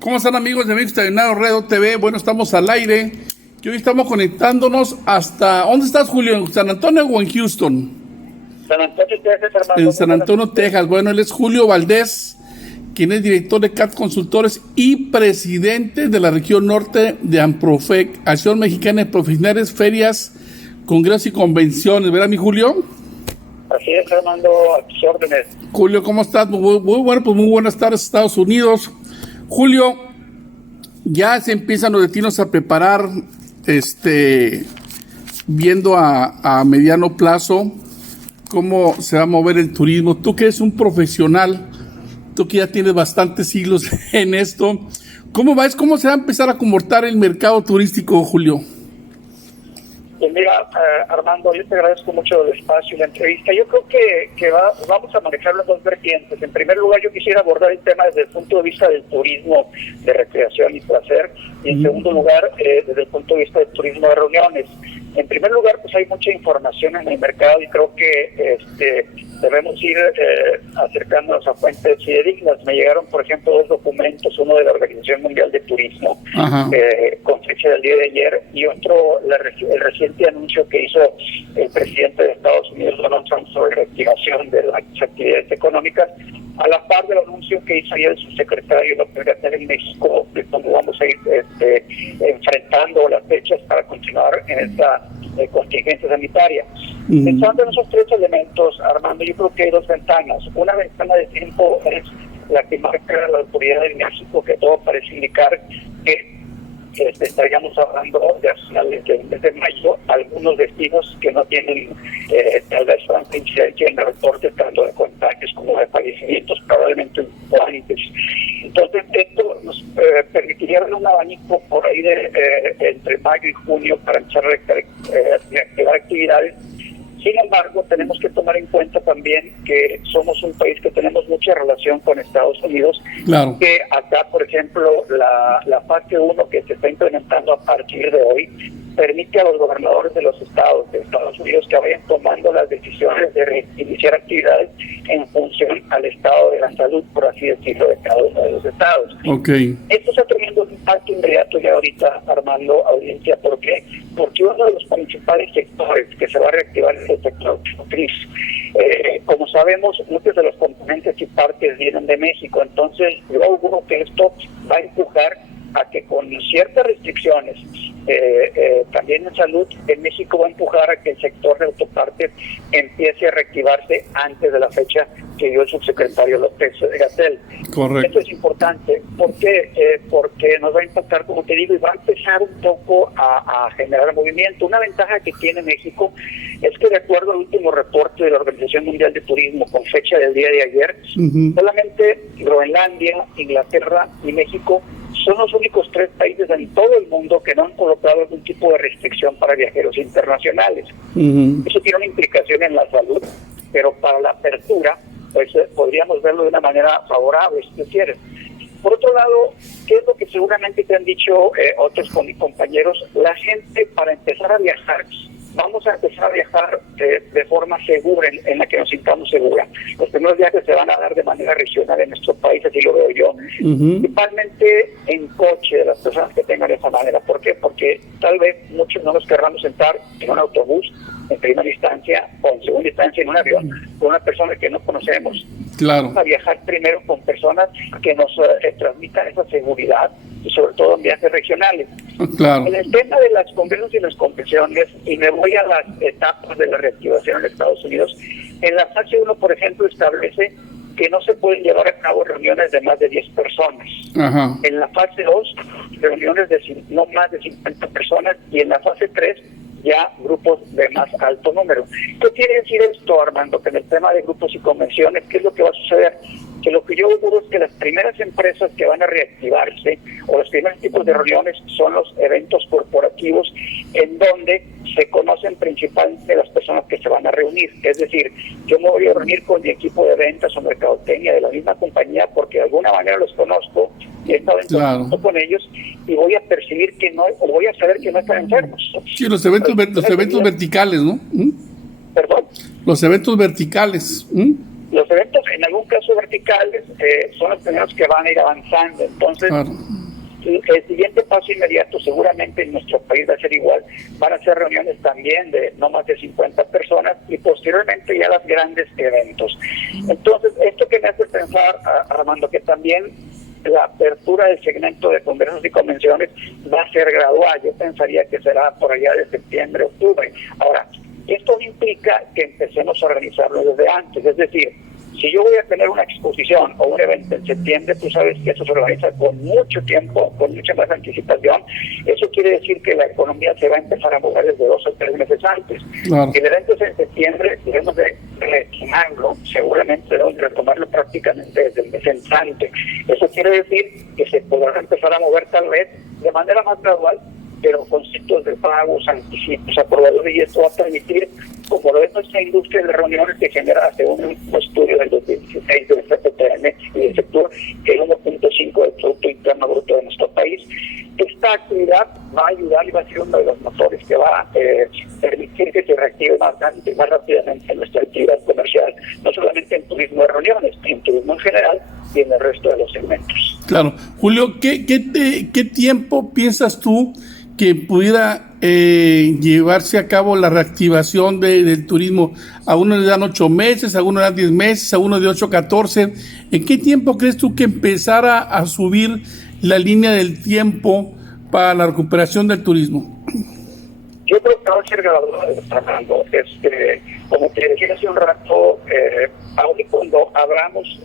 ¿Cómo están amigos de Mix Extraordinario Radio TV? Bueno, estamos al aire y hoy estamos conectándonos hasta... ¿Dónde estás, Julio? ¿En San Antonio o en Houston? San Antonio, Texas, hermano. En San Antonio, Texas. Bueno, él es Julio Valdés, quien es director de CAT Consultores y presidente de la región norte de AMPROFEC, Asociación Mexicana de Profesionales, Ferias, Congresos y Convenciones. ¿Verdad, mi Julio? Así es, Armando, a tus órdenes. Julio, ¿cómo estás? Muy bueno, pues muy buenas tardes, Estados Unidos. Julio, ya se empiezan los destinos a preparar, viendo a mediano plazo cómo se va a mover el turismo. Tú que eres un profesional, tú que ya tienes bastantes siglos en esto, ¿cómo se va a empezar a comportar el mercado turístico, Julio? Pues mira, Armando, yo te agradezco mucho el espacio y la entrevista. Yo creo que vamos a manejar las dos vertientes. En primer lugar, yo quisiera abordar el tema desde el punto de vista del turismo de recreación y placer, y en segundo lugar, desde el punto de vista del turismo de reuniones. En primer lugar, pues hay mucha información en el mercado y creo que debemos ir acercándonos a fuentes fidedignas. Me llegaron, por ejemplo, dos documentos, uno de la Organización Mundial de Turismo, con fecha del día de ayer, y otro, el reciente anuncio que hizo el presidente de Estados Unidos, Donald Trump, sobre la reactivación de las actividades económicas, a la par del anuncio que hizo ayer el subsecretario López Gatell en México, de cómo vamos a ir enfrentando las fechas para continuar en esta contingencia sanitaria. Pensando en esos tres elementos, Armando, yo creo que hay dos ventanas. Una ventana de tiempo es la que marca la autoridad de México, que todo parece indicar que estaríamos hablando de finales del mes de mayo, algunos destinos que no tienen tal vez tanta incidencia en el reporte tanto de contagios como de fallecimientos, probablemente antes. Entonces esto nos permitiría ver un abanico por ahí de entre mayo y junio para empezar a reactivar actividades. Sin embargo, tenemos que tomar en cuenta también que somos un país que tenemos mucha relación con Estados Unidos. Claro. Que acá, por ejemplo, la fase 1 que se está implementando a partir de hoy permite a los gobernadores de los estados de Estados Unidos que vayan tomando las decisiones de iniciar actividades en función al estado de la salud, por así decirlo, de cada uno de los estados. Okay. Esto está teniendo un impacto inmediato ya ahorita, Armando, audiencia. ¿Por qué? Porque uno de los principales sectores que se va a reactivar es el sector automotriz. Como sabemos, muchos de los componentes y partes vienen de México, entonces yo auguro que esto va a empujar a que con ciertas restricciones, también en salud, en México va a empujar a que el sector de autopartes empiece a reactivarse antes de la fecha que dio el subsecretario López Gatell. Correcto. Esto es importante. ¿Por qué? Porque nos va a impactar, como te digo, y va a empezar un poco a generar movimiento. Una ventaja que tiene México es que, de acuerdo al último reporte de la Organización Mundial de Turismo con fecha del día de ayer, solamente Groenlandia, Inglaterra y México son los únicos 3 países en todo el mundo que no han colocado algún tipo de restricción para viajeros internacionales. Eso tiene una implicación en la salud, pero para la apertura, pues podríamos verlo de una manera favorable, si tú quieres. Por otro lado, ¿qué es lo que seguramente te han dicho otros compañeros? La gente, para empezar a viajar, vamos a empezar a viajar de forma segura, en la que nos sintamos seguras. Los primeros viajes se van a dar de manera regional en nuestro país, así lo veo yo. Principalmente en coche, de las personas que tengan esa manera. ¿Por qué? Porque tal vez muchos no nos querramos sentar en un autobús en primera instancia o en segunda instancia en un avión con una persona que no conocemos. Claro. Vamos a viajar primero con personas que nos transmitan esa seguridad, y sobre todo en viajes regionales. Claro. En el tema de las congresos y las convenciones, y me voy a las etapas de la reactivación en Estados Unidos, en la fase 1, por ejemplo, establece que no se pueden llevar a cabo reuniones de más de 10 personas. En la fase 2, reuniones de no más de 50 personas, y en la fase 3, ya grupos de más alto número. ¿Qué quiere decir esto, Armando? Que en el tema de grupos y convenciones, ¿qué es lo que va a suceder? Que lo que yo auguro es que las primeras empresas que van a reactivarse, o los primeros tipos de reuniones, son los eventos corporativos, en donde se conocen principalmente las personas que se van a reunir. Es decir, yo me voy a reunir con mi equipo de ventas o mercadotecnia de la misma compañía porque de alguna manera los conozco y he estado en contacto con ellos, y voy a percibir que no, o voy a saber que no están enfermos. Sí, los eventos verticales, ¿no? ¿Perdón? Los eventos verticales. Los eventos en algún caso verticales, son los primeros que van a ir avanzando. Entonces, claro. El siguiente paso inmediato seguramente en nuestro país va a ser igual, van a ser reuniones también de no más de 50 personas y posteriormente ya los grandes eventos. Entonces, esto que me hace pensar, Armando, que también la apertura del segmento de congresos y convenciones va a ser gradual. Yo pensaría que será por allá de septiembre, octubre. Ahora, esto no implica que empecemos a organizarlo desde antes, es decir, si yo voy a tener una exposición o un evento en septiembre, tú sabes que eso se organiza con mucho tiempo, con mucha más anticipación. Eso quiere decir que la economía se va a empezar a mover desde 2 o 3 meses antes. Claro. Si el evento es en septiembre, debemos de retomarlo, seguramente debemos de retomarlo prácticamente desde el mes entrante. Eso quiere decir que se podrá empezar a mover tal vez de manera más gradual, pero con cientos de pagos, anticipos a proveedores, y esto va a permitir, como lo es nuestra industria de reuniones que genera, según un estudio del 2016 del CPTM y del sector, que el 1.5 del Producto Interno Bruto de nuestro país, esta actividad va a ayudar y va a ser uno de los motores que va a permitir que se reactive más rápidamente nuestra actividad comercial, no solamente en turismo de reuniones, en turismo en general y en el resto de los segmentos. Claro. Julio, ¿qué tiempo piensas tú que pudiera llevarse a cabo la reactivación del turismo? A uno le dan 8 meses, a uno le dan 10 meses, a uno de 8 a 14. ¿En qué tiempo crees tú que empezara a subir la línea del tiempo para la recuperación del turismo? Yo creo que va a ser gradual, Fernando. Como te decía hace un rato, aun y cuando abramos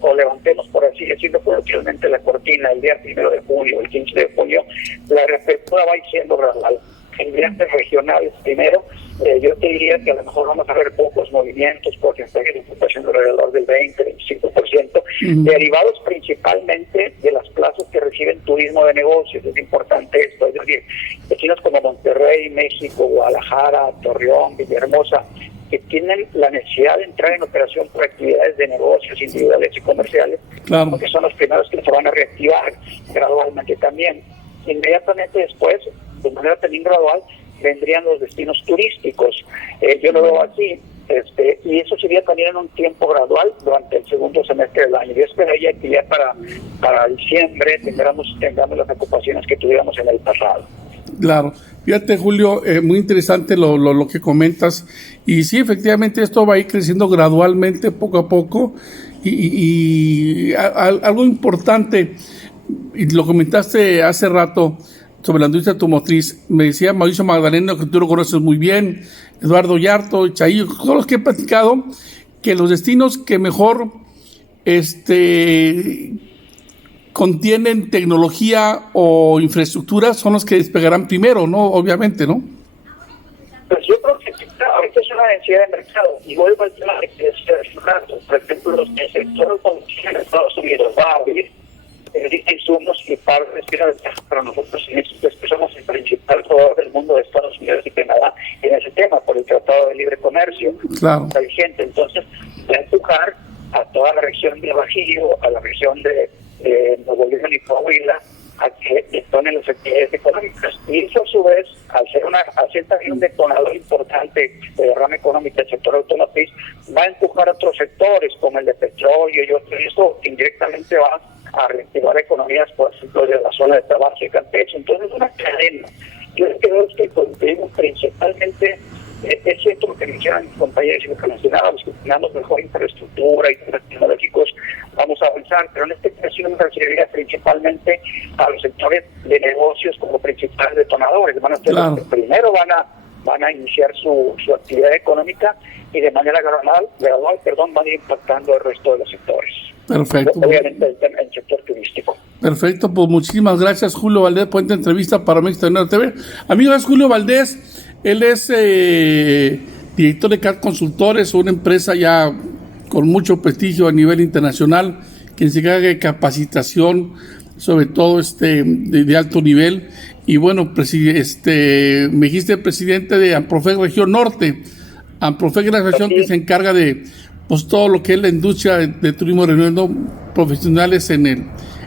o levantemos, por así decirlo, coloquialmente la cortina el día 1 de junio, el 15 de junio, la reapertura va a ir siendo gradual. En viajes regionales primero, yo te diría que a lo mejor vamos a ver pocos movimientos, porcentajes de ocupación de alrededor del 20-25%, derivados principalmente de las plazas que reciben turismo de negocios. Es importante esto, es decir, destinos como Monterrey, México, Guadalajara, Torreón, Villahermosa, que tienen la necesidad de entrar en operación por actividades de negocios individuales y comerciales, claro, porque son los primeros que se van a reactivar gradualmente también. Inmediatamente después, de manera también gradual, vendrían los destinos turísticos. Yo lo veo así, y eso sería también en un tiempo gradual durante el segundo semestre del año. Yo esperaría que ya para diciembre tengamos las ocupaciones que tuviéramos en el pasado. Claro. Fíjate, Julio, muy interesante lo que comentas. Y sí, efectivamente, esto va a ir creciendo gradualmente, poco a poco. Y algo importante, y lo comentaste hace rato sobre la industria automotriz, me decía Mauricio Magdaleno, que tú lo conoces muy bien, Eduardo Yarto, Chaillo, todos los que he platicado, que los destinos que mejor contienen tecnología o infraestructura son los que despegarán primero, ¿no? Obviamente, ¿no? Pues yo creo que ahorita es una densidad de mercado, y vuelvo al tema de que decía hace un rato, por ejemplo, el sector automotriz en Estados Unidos va a abrir, necesita insumos y para nosotros en esto, que somos el principal jugador del mundo de Estados Unidos y Canadá en ese tema por el Tratado de Libre Comercio. Claro. Está vigente. Entonces, va a empujar a toda la región de Bajío, a la región de Nuevo León y Coahuila, a que detonen las actividades económicas. Y eso, a su vez, al ser también un detonador importante de derrama económica del sector automotriz, va a empujar a otros sectores como el de petróleo y otros. Y esto indirectamente va a reactivar economías, por ejemplo, de la zona de Tabasco y Campeche. Entonces, es una cadena. Yo creo que contribuimos principalmente, es cierto lo que mencionan mis compañeros y lo que mencionábamos, que tengamos mejor infraestructura y temas tecnológicos, vamos a avanzar, pero en este caso me referiría principalmente a los sectores de negocios como principales detonadores. Van a ser los que primero van a iniciar su actividad económica y de manera gradual, van a ir impactando el resto de los sectores. Perfecto. Obviamente el sector turístico. Perfecto, pues muchísimas gracias, Julio Valdés, por esta entrevista para México TV. Amigo, es Julio Valdés, él es director de CAD Consultores, una empresa ya con mucho prestigio a nivel internacional, que se encarga de capacitación, sobre todo de alto nivel. Y bueno, me dijiste presidente de Amprofec Región Norte. Amprofec es la región que se encarga de todo lo que es la industria de turismo, reuniendo profesionales en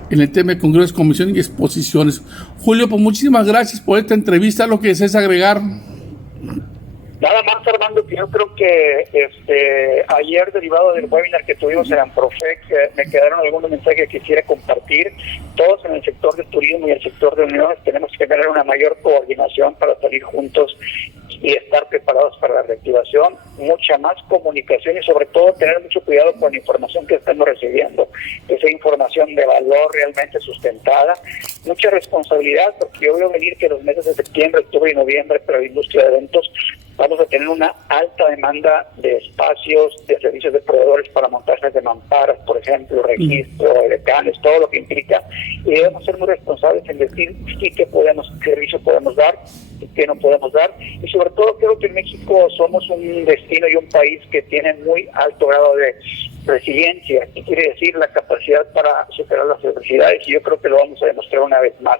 el tema de congresos, comisiones y exposiciones. Julio, pues muchísimas gracias por esta entrevista. ¿Lo que desees agregar? Nada más, Armando, que yo creo que ayer, derivado del webinar que tuvimos en Amprofec, me quedaron algunos mensajes que quisiera compartir. Todos en el sector del turismo y el sector de uniones tenemos que tener una mayor coordinación para salir juntos y estar preparados para la reactivación, mucha más comunicación y sobre todo tener mucho cuidado con la información que estamos recibiendo, que sea información de valor realmente sustentada, mucha responsabilidad, porque yo veo venir que los meses de septiembre, octubre y noviembre para la industria de eventos vamos a tener una alta demanda de espacios, de servicios de proveedores para montajes de mamparas, por ejemplo, registro, decanes, todo lo que implica, y debemos ser muy responsables en decir sí qué servicio podemos dar y qué no podemos dar, y sobre todo creo que en México somos un destino y un país que tiene muy alto grado de resiliencia, que quiere decir la capacidad para superar las adversidades, y yo creo que lo vamos a demostrar una vez más,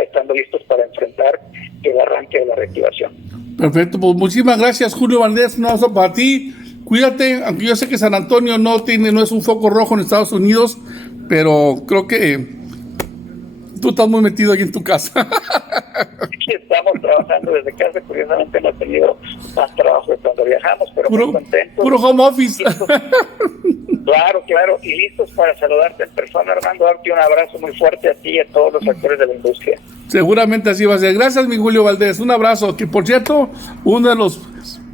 estando listos para enfrentar el arranque de la reactivación. Perfecto, pues muchísimas gracias, Julio Valdés. Un abrazo para ti. Cuídate, aunque yo sé que San Antonio no es un foco rojo en Estados Unidos, pero creo que tú estás muy metido ahí en tu casa. Aquí estamos trabajando desde casa, curiosamente no he tenido más trabajo de cuando viajamos, pero muy contentos. Puro home office. Claro, y listos para saludarte en persona, Armando, darte un abrazo muy fuerte a ti y a todos los actores de la industria. Seguramente así va a ser. Gracias, mi Julio Valdés. Un abrazo. Que, por cierto, uno de los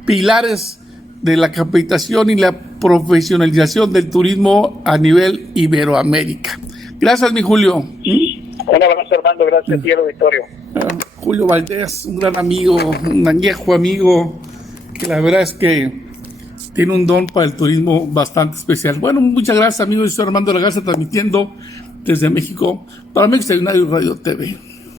pilares de la capacitación y la profesionalización del turismo a nivel Iberoamérica. Gracias, mi Julio. Un abrazo, Armando. Gracias a ti, al auditorio. Julio Valdés, un gran amigo, un añejo amigo, que la verdad es que tiene un don para el turismo bastante especial. Bueno, muchas gracias, amigos. Yo soy Armando Lagarza, transmitiendo desde México para Mexicali Radio TV.